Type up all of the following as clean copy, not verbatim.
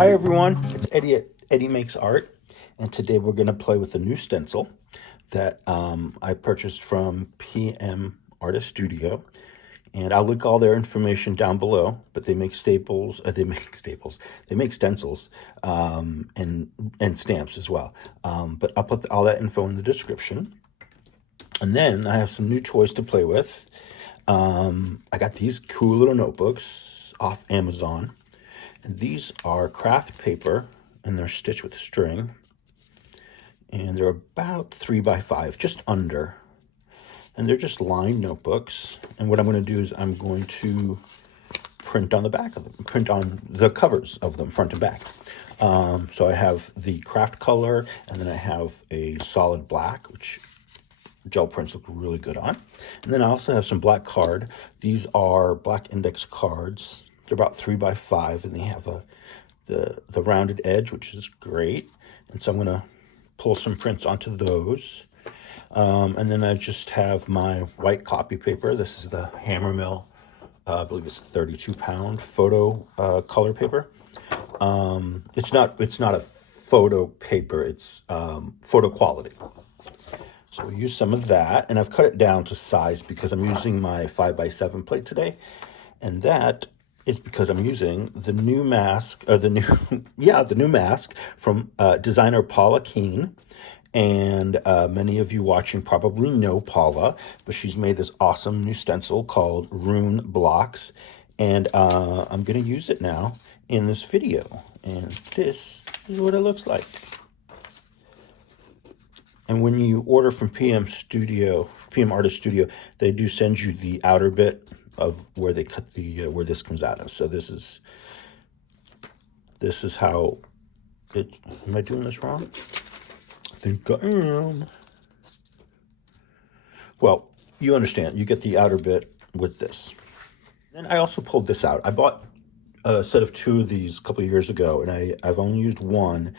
Hi everyone, it's Eddie at Eddie Makes Art, and today we're going to play with a new stencil that I purchased from PM Artist Studio, and I'll link all their information down below. But they make they make stencils and stamps as well. But I'll put all that info in the description. And then I have some new toys to play with. I got these cool little notebooks off Amazon. And these are craft paper, and they're stitched with string. And they're about 3 by 5, just under. And they're just lined notebooks. And what I'm going to do is I'm going to print on the back of them, print on the covers of them, front and back. So I have the craft color, and then I have a solid black, which gel prints look really good on. And then I also have some black card. These are black index cards. They're about 3 by 5, and they have the rounded edge, which is great. And so I'm going to pull some prints onto those. And then I just have my white copy paper. This is the Hammermill, I believe it's a 32-pound photo color paper. It's not a photo paper. It's photo quality. So we use some of that, and I've cut it down to size because I'm using my 5 by 7 plate today, and that is because I'm using the new mask, or the new mask from designer Paula Keen. And many of you watching probably know Paula, but she's made this awesome new stencil called Rune Blocks, and I'm going to use it now in this video. And this is what it looks like. And when you order from PM Artist Studio, they do send you the outer bit of where they cut the where this comes out of. So this is how it. Am I doing this wrong? I think I am. Well, you understand. You get the outer bit with this. Then I also pulled this out. I bought a set of 2 of these a couple of years ago, and I've only used one,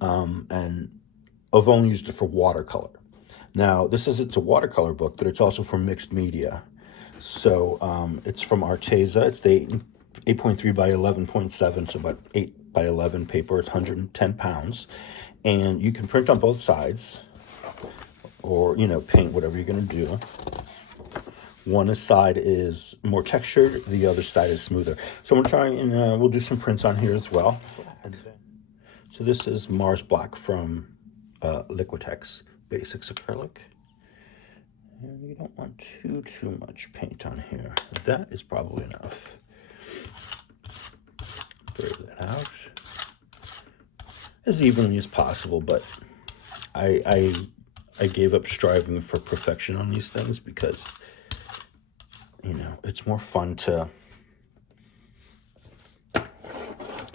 and I've only used it for watercolor. Now, it's a watercolor book, but it's also for mixed media. So it's from Arteza. It's the 8.3 by 11.7, so about 8 by 11 paper. It's 110 pounds. And you can print on both sides, or, paint, whatever you're going to do. One side is more textured, the other side is smoother. So I'm trying, and we'll do some prints on here as well. So this is Mars Black from Liquitex Basics Acrylic. And you don't want too much paint on here. That is probably enough. Blur that out as evenly as possible, but I gave up striving for perfection on these things because, it's more fun to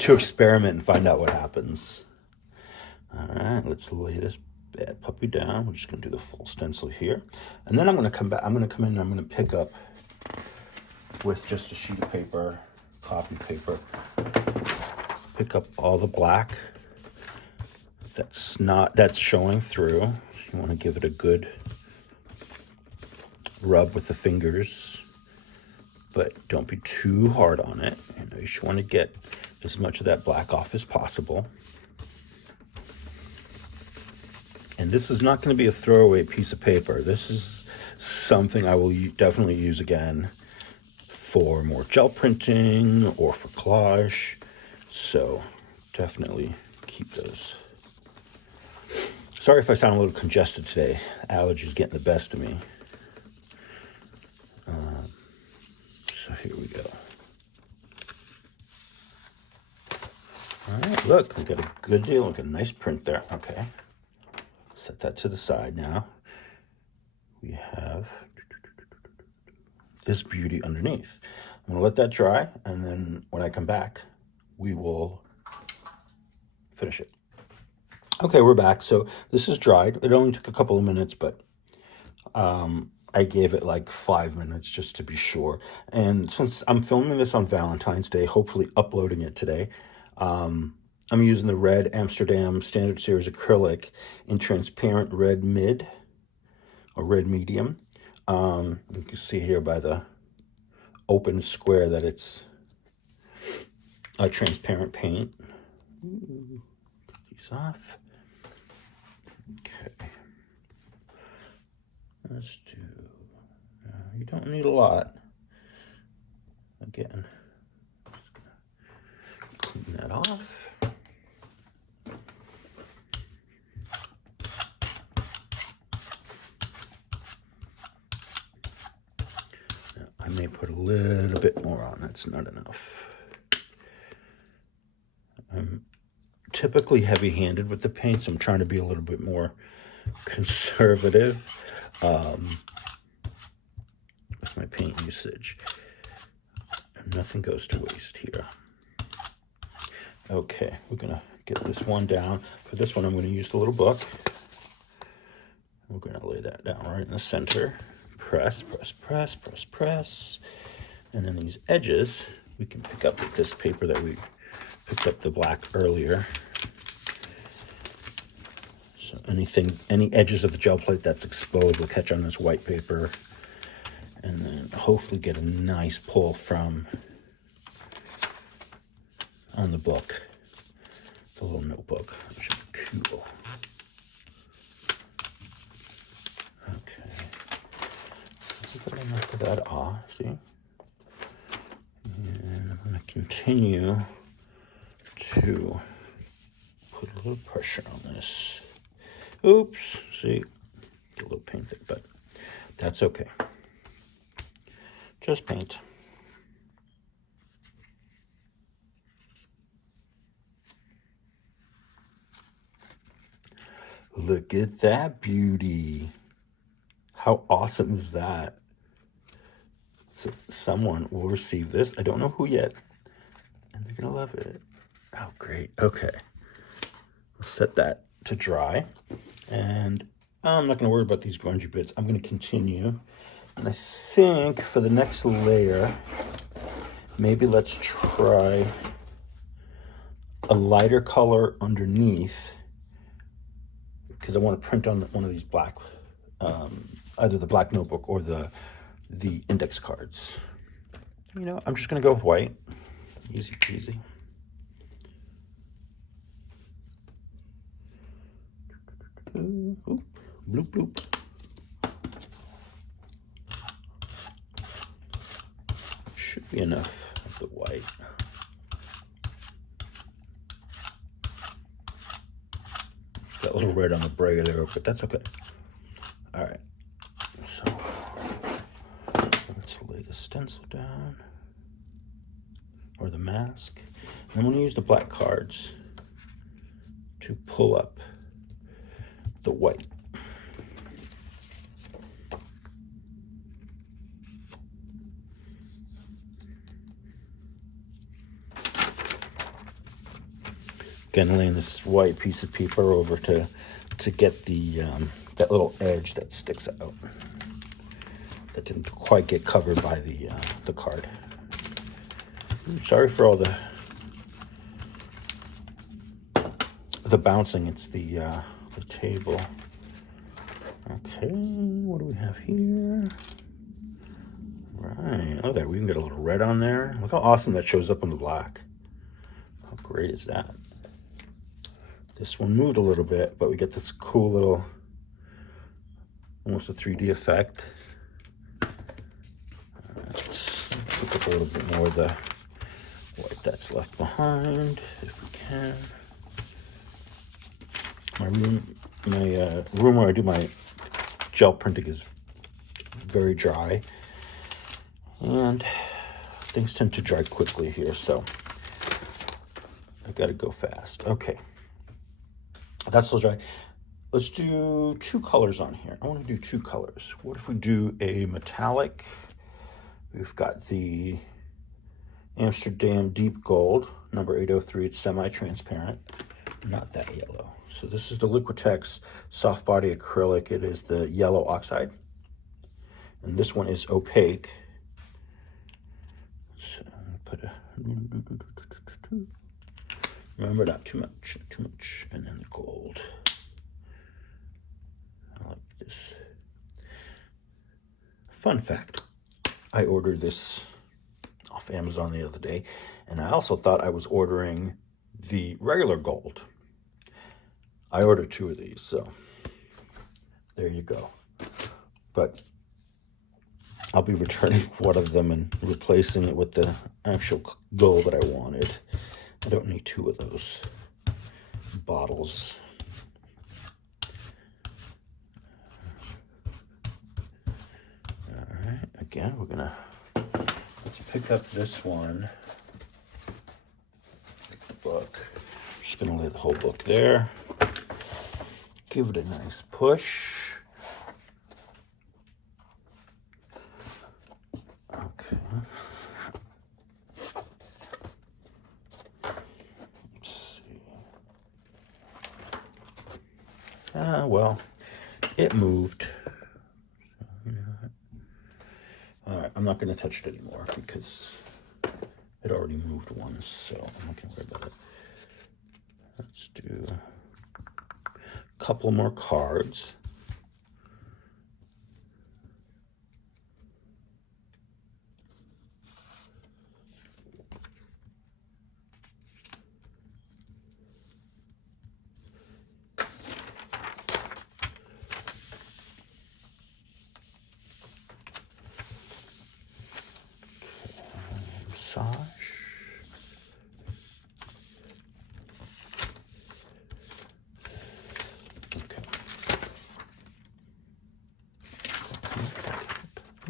experiment and find out what happens. All right, let's lay this bad puppy down. We're just going to do the full stencil here. And then I'm going to come back. I'm going to come in and I'm going to pick up with just a sheet of paper, copy paper, pick up all the black that's showing through. You want to give it a good rub with the fingers, but don't be too hard on it. You just want to get as much of that black off as possible. And this is not going to be a throwaway piece of paper. This is something I will definitely use again for more gel printing or for collage. So definitely keep those. Sorry if I sound a little congested today. Allergies getting the best of me. So here we go. All right, look, we got a good deal. Look, a nice print there. Okay. Set that to the side now. We have this beauty underneath. I'm going to let that dry, and then when I come back, we will finish it. Okay, we're back. So this is dried. It only took a couple of minutes, but I gave it like 5 minutes just to be sure. And since I'm filming this on Valentine's Day, hopefully uploading it today, I'm using the red Amsterdam Standard Series acrylic in transparent red mid or red medium. You can see here by the open square that it's a transparent paint. Ooh, get these off. Okay. Let's do, you don't need a lot. Again, just gonna clean that off. Now, I may put a little bit more on, that's not enough. I'm typically heavy-handed with the paint, so I'm trying to be a little bit more conservative with my paint usage. And nothing goes to waste here. Okay, we're gonna get this one down. For this one, I'm gonna use the little book. We're gonna lay that down right in the center. Press, press, press, press, press. And then these edges, we can pick up with this paper that we picked up the black earlier. So any edges of the gel plate that's exposed will catch on this white paper. And then hopefully get a nice pull from on the book, the little notebook. That should be cool. Okay, let's get enough of that off, see? And I'm gonna continue to put a little pressure on this. Oops, see, a little paint there, but that's okay. Just paint. Look at that beauty. How awesome is that? So someone will receive this. I don't know who yet. And they're gonna love it. Oh, great. Okay. I'll set that to dry. And I'm not gonna worry about these grungy bits. I'm gonna continue. And I think for the next layer, maybe let's try a lighter color underneath, because I want to print on one of these black, either the black notebook or the index cards. You know, I'm just gonna go with white. Easy peasy. Oop, bloop bloop. Should be enough of the white. Got a little red on the brayer there, but that's okay. All right, so let's lay the stencil down, or the mask. And I'm gonna use the black cards to pull up the white. Again, laying this white piece of paper over to get the that little edge that sticks out. That didn't quite get covered by the card. Sorry for all the bouncing. It's the table. Okay, what do we have here? Right. Oh, there we can get a little red on there. Look how awesome that shows up on the black. How great is that? This one moved a little bit, but we get this cool little, almost a 3D effect. Let's pick up a little bit more of the white that's left behind, if we can. My room where I do my gel printing is very dry, and things tend to dry quickly here, so I gotta go fast. Okay. That's still dry. Let's do two colors on here. I want to do two colors. What if we do a metallic? We've got the Amsterdam Deep Gold, number 803. It's semi-transparent, not that yellow. So this is the Liquitex Soft Body Acrylic. It is the yellow oxide. And this one is opaque. So I'll put a... Remember, not too much, not too much. And then the gold. I like this. Fun fact, I ordered this off Amazon the other day, and I also thought I was ordering the regular gold. I ordered 2 of these, so there you go. But I'll be returning one of them and replacing it with the actual gold that I wanted. I don't need 2 of those bottles. All right, again, let's pick up this one. The book. I'm just gonna lay the whole book there. Give it a nice push. Okay. Let's see. Well, it moved. All right, I'm not going to touch it anymore because it already moved once, so I'm not going to worry about it. Let's do a couple more cards. Massage. Okay.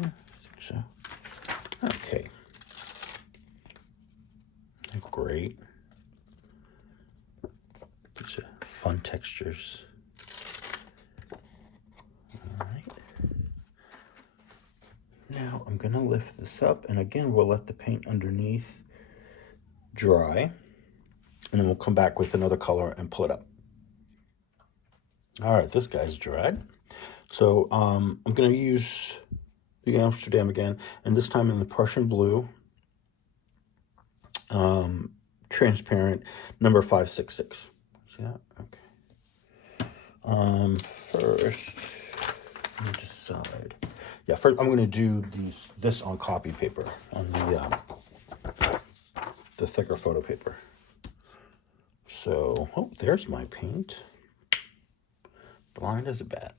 Yeah, I think so. Okay. Great. These are fun textures. All right. Now I'm going to lift this up, and again, we'll let the paint underneath dry, and then we'll come back with another color and pull it up. All right, this guy's dried. So I'm going to use the Amsterdam again, and this time in the Prussian blue, transparent, number 566. See that? Okay. First, let me decide. Yeah, first I'm going to do this on copy paper, on the thicker photo paper. So, oh, there's my paint. Blind as a bat.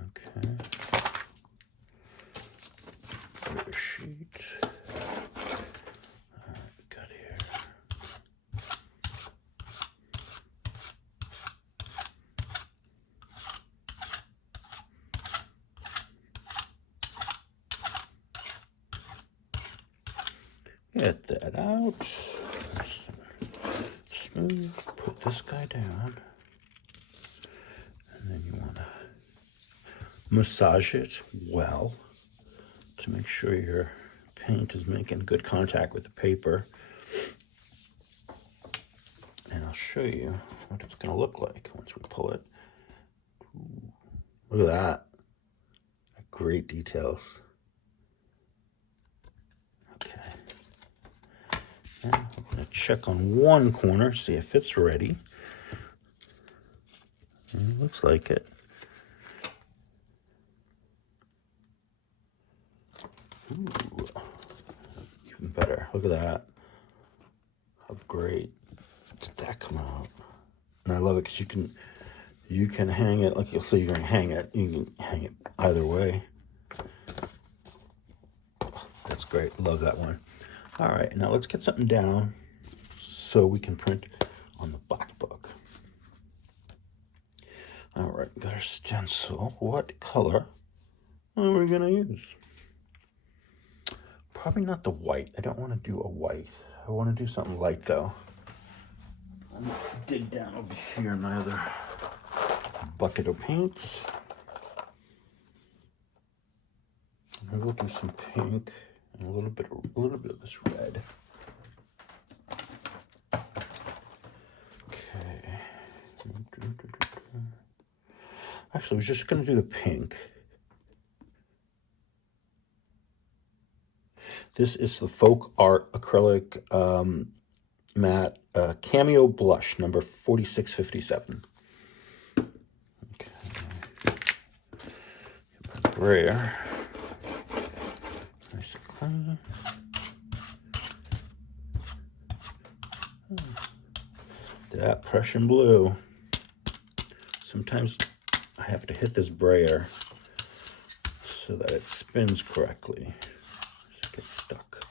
Okay. Photo sheet. All right, got here. Get that out. Smooth. Put this guy down. And then you want to massage it well to make sure your paint is making good contact with the paper. And I'll show you what it's going to look like once we pull it. Ooh, look at that. Great details. Okay. Now I'm going to check on one corner, see if it's ready. And it looks like it. Ooh, even better. Look at that. How great did that come out? And I love it because you can hang it, like you'll say you're going to hang it. You can hang it either way. That's great. Love that one. All right, now let's get something down so we can print on the black book. All right, got our stencil. What color are we going to use? Probably not the white. I don't want to do a white. I want to do something light, though. I'm going to dig down over here in my other bucket of paints. Maybe we'll do some pink and a little bit of this red. Okay. Actually, I was just going to do the pink. This is the Folk Art Acrylic Matte Cameo Blush, number 4657. Okay. Rare. Prussian blue. Sometimes I have to hit this brayer so that it spins correctly, so it gets stuck.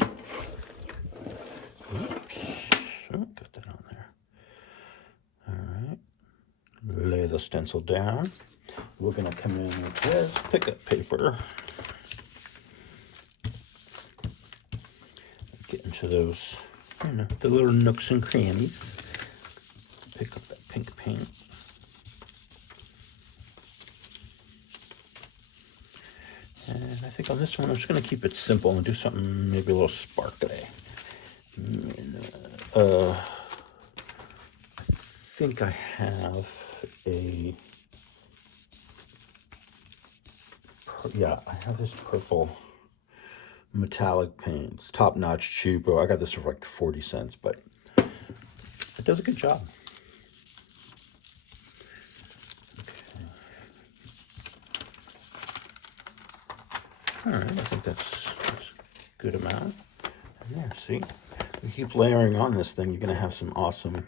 Oops, oh, got that on there. All right, lay the stencil down. We're gonna come in with this pickup paper. Get into those, you know, the little nooks and crannies. Pick up that pink paint. And I think on this one, I'm just going to keep it simple and do something maybe a little sparkly. I think I have a, yeah, I have this purple metallic paint. It's top notch, cheap. I got this for like 40 cents, but it does a good job. Okay. All right, I think that's a good amount. And there, see, we keep layering on this thing. You're gonna have some awesome.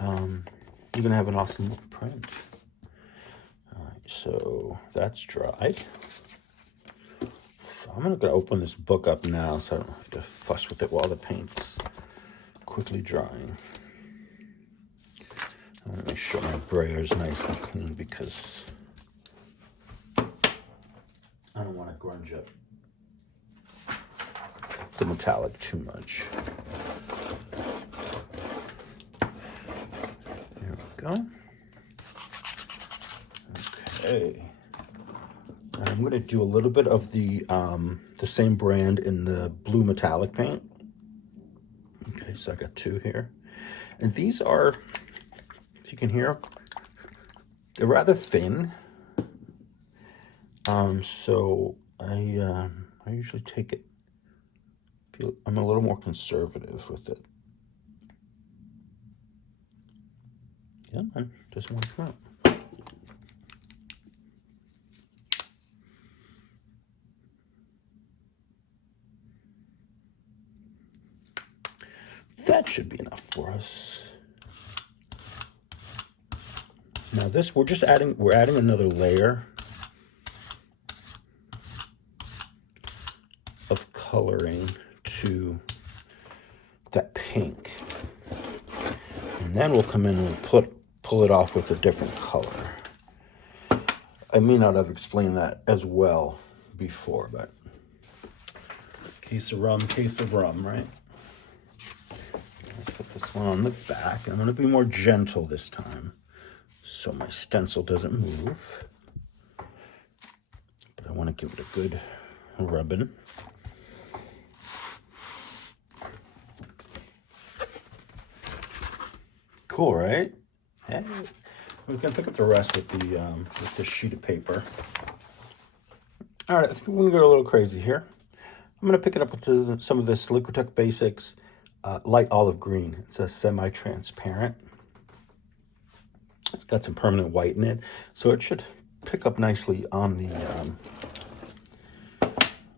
You're gonna have an awesome print. All right, so that's dried. I'm going to open this book up now so I don't have to fuss with it while the paint's quickly drying. I want to make sure my brayer is nice and clean because I don't want to grunge up the metallic too much. There we go. Okay. And I'm going to do a little bit of the same brand in the blue metallic paint. Okay, so I got two here. And these are, as you can hear, they're rather thin. So I usually take it, I'm a little more conservative with it. Yeah, man, doesn't want to come out. That should be enough for us. Now this, we're adding another layer of coloring to that pink. And then we'll come in and pull it off with a different color. I may not have explained that as well before, but case of rum, right? Let's put this one on the back. I'm going to be more gentle this time so my stencil doesn't move. But I want to give it a good rubbing. Cool, right? Hey. We can pick up the rest with this sheet of paper. All right, I think we're going to go a little crazy here. I'm going to pick it up with some of this Liquitex Basics light olive green. It's a semi-transparent. It's got some permanent white in it, so it should pick up nicely on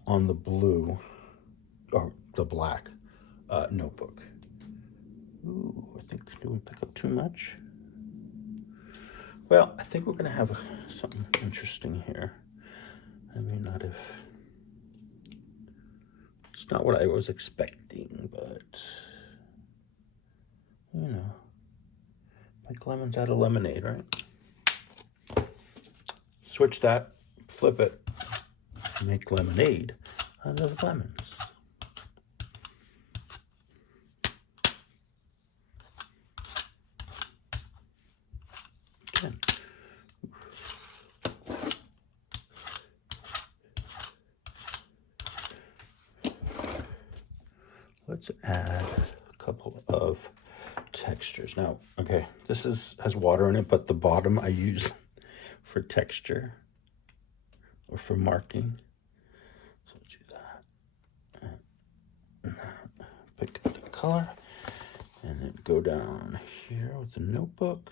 the blue or the black notebook. Ooh, I think, do we pick up too much? Well, I think we're going to have something interesting here. I may not have. It's not what I was expecting, but you know, like lemons out of lemonade, right? Switch that, flip it, make lemonade out of lemons. Again. Let's add a couple of textures. Now, okay, this has water in it, but the bottom I use for texture or for marking. So do that. And pick up the color and then go down here with the notebook.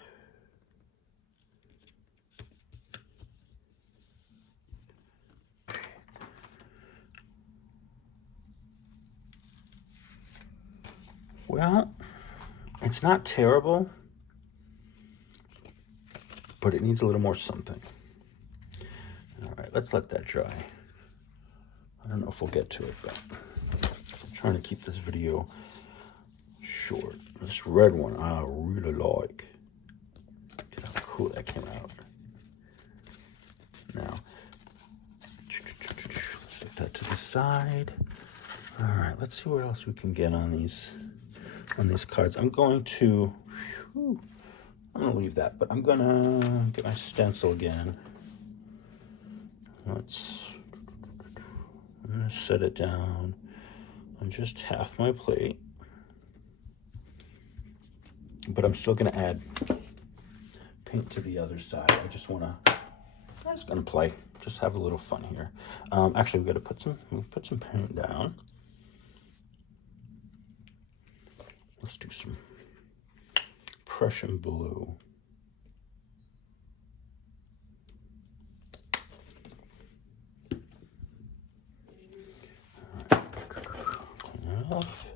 Well, it's not terrible, but it needs a little more something. All right, let's let that dry. I don't know if we'll get to it, but I'm trying to keep this video short. This red one I really like. Look at how cool that came out. Now, set that to the side. All right, let's see what else we can get on these cards. I'm going to leave that, but I'm gonna get my stencil again. I'm gonna set it down on just half my plate, but I'm still gonna add paint to the other side. I'm just gonna play, just have a little fun here. Actually, we gotta put some paint down. Let's do some Prussian blue. Clean it off.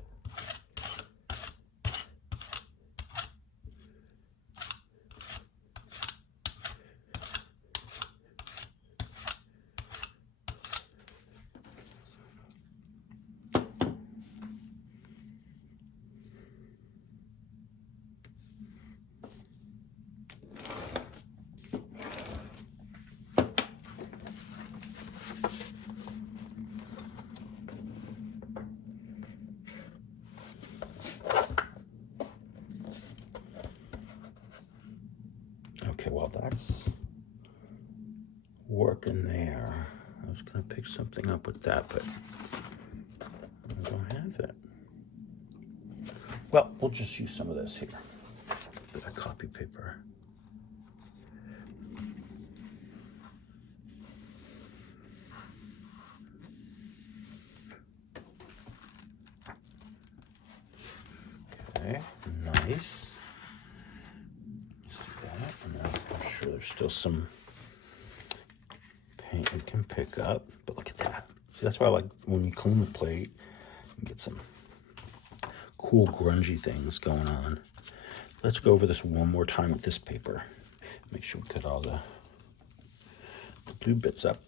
Okay, well, that's working there. I was gonna pick something up with that, but I don't have it. Well, we'll just use some of this here, the copy paper. Okay, nice. See that? And I'm sure there's still some paint we can pick up, but look at that. See, that's why I like when you clean the plate, you get some cool grungy things going on. Let's go over this one more time with this paper. Make sure we cut all the blue bits up.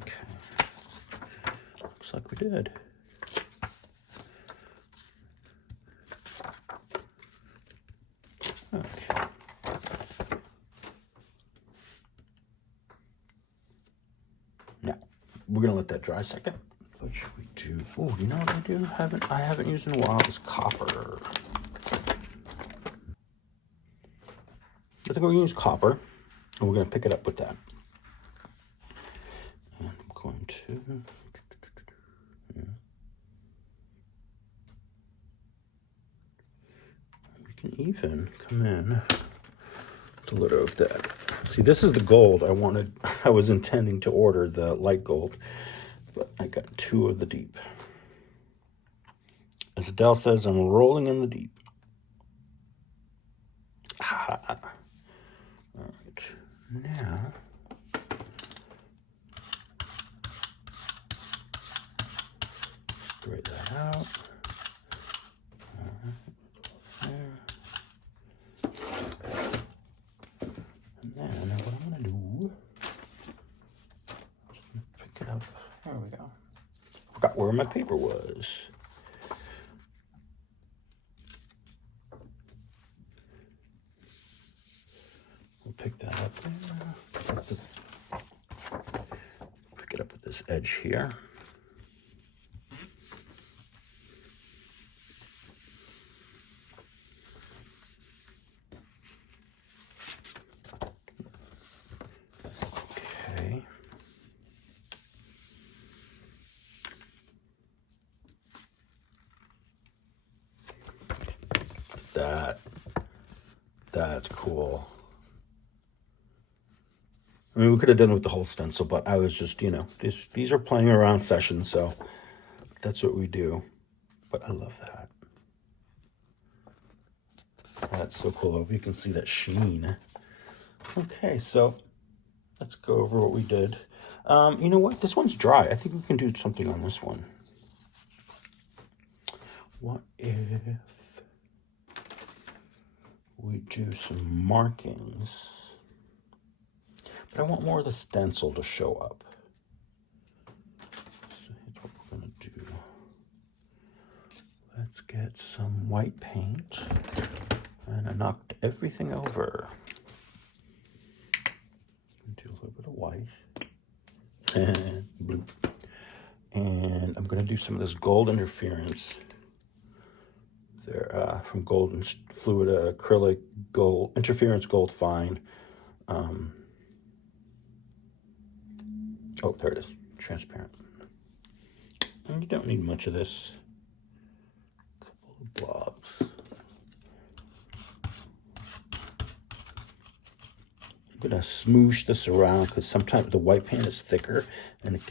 Okay, looks like we did. Okay. Now, we're gonna let that dry a second. What should we do? Oh, you know what I haven't used in a while is copper. I think we're gonna use copper, and we're gonna pick it up with that. And I'm going to, we can even come in with a little of that. See, this is the gold I wanted. I was intending to order the light gold, but I got 2 of the deep. As Adele says, I'm rolling in the deep. Ah. All right, now spray that out. There. And then what I'm gonna do is pick it up. There we go. Forgot where my paper was. We'll pick that up there. Pick it up with this edge here. Okay. That's cool. I mean, we could have done it with the whole stencil, but I was just, you know, these are playing around sessions, so that's what we do. But I love that. That's so cool. I hope you can see that sheen. Okay, so let's go over what we did. You know what? This one's dry. I think we can do something on this one. What if we do some markings? But I want more of the stencil to show up. So here's what we're going to do. Let's get some white paint. And I knocked everything over. Do a little bit of white. And blue. And I'm going to do some of this gold interference. They're from Golden Fluid Acrylic Gold, Interference Gold Fine. Oh, there it is. Transparent. And you don't need much of this. A couple of blobs. I'm going to smoosh this around because sometimes the white paint is thicker and it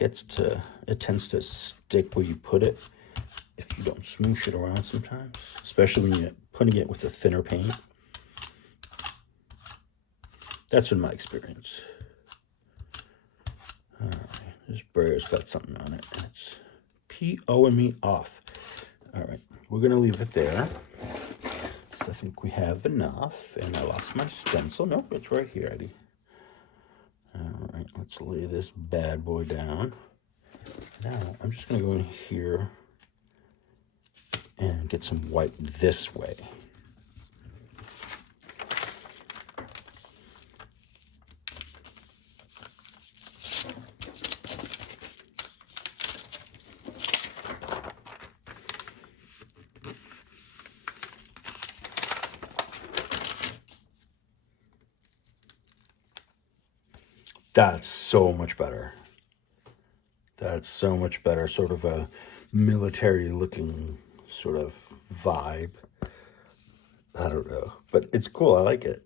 tends to stick where you put it if you don't smoosh it around sometimes, especially when you're putting it with a thinner paint. That's been my experience. All right, this sprayer's got something on it and it's POing me off. All right, we're going to leave it there. So I think we have enough, and I lost my stencil. Nope, it's right here, Eddie. All right, let's lay this bad boy down. Now, I'm just going to go in here and get some white this way. That's so much better. That's so much better. Sort of a military looking sort of vibe. I don't know, but it's cool. I like it.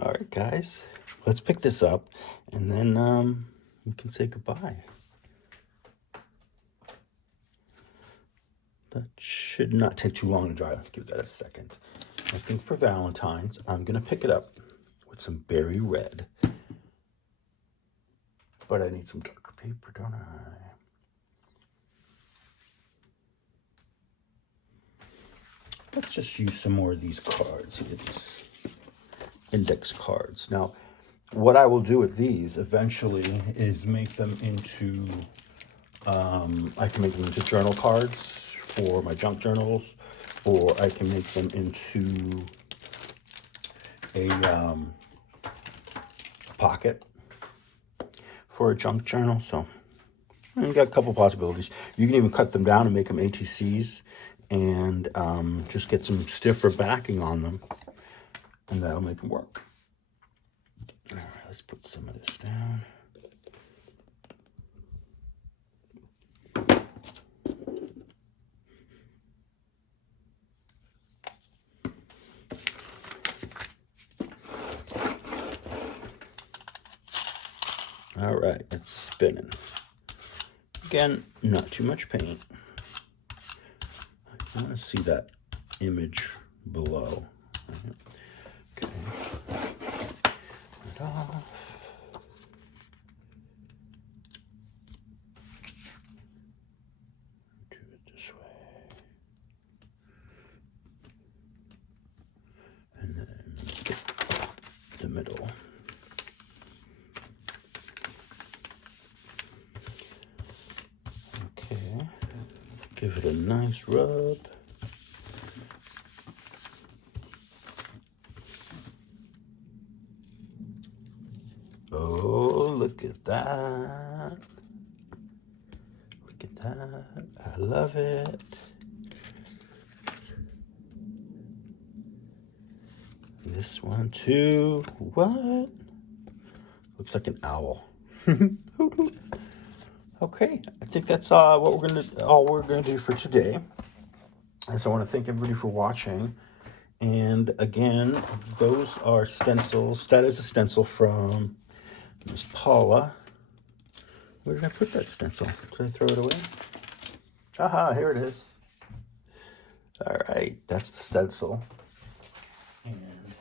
All right, guys, let's pick this up and then we can say goodbye. That should not take too long to dry. Let's give that a second. I think for Valentine's, I'm going to pick it up with some berry red. But I need some darker paper, don't I? Let's just use some more of these cards here, these index cards. Now, what I will do with these eventually is make them into, I can make them into journal cards for my junk journals, or I can make them into a pocket for a junk journal. So you got a couple possibilities. You can even cut them down and make them ATCs and just get some stiffer backing on them, and that'll make them work. All right, let's put some of this down. All right, it's spinning. Again, not too much paint. I want to see that image below. Okay. It off. Do it this way. And then get the middle. Give it a nice rub. Oh, look at that. Look at that. I love it. This one too. What? Looks like an owl. Okay, I think that's all we're gonna do for today. And so I want to thank everybody for watching. And again, those are stencils. That is a stencil from Miss Paula. Where did I put that stencil? Did I throw it away? Aha, here it is. All right, that's the stencil. And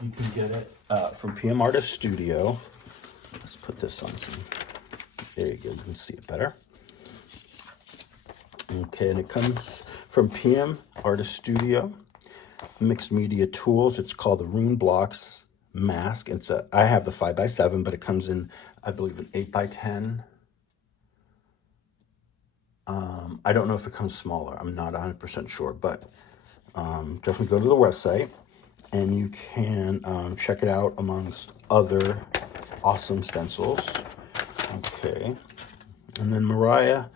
you can get it from PM Artist Studio. Let's put this on some. There you go. You can see it better. Okay, and it comes from PM Artist Studio, Mixed Media Tools. It's called the Rune Blocks Mask. I have the 5x7, but it comes in, I believe, an 8x10. I don't know if it comes smaller. I'm not 100% sure, but definitely go to the website and you can check it out amongst other awesome stencils. Okay, and then Mariah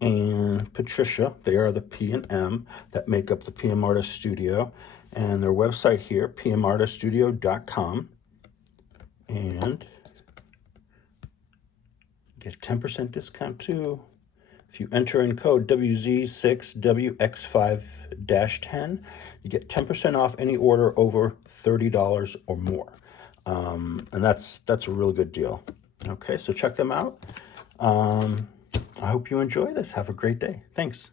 and Patricia, they are the P&M that make up the PM Artist Studio, and their website here, pmartiststudio.com, and get 10% discount too. If you enter in code WZ6WX5-10, you get 10% off any order over $30 or more. And that's a really good deal. Okay, so check them out. I hope you enjoy this. Have a great day. Thanks.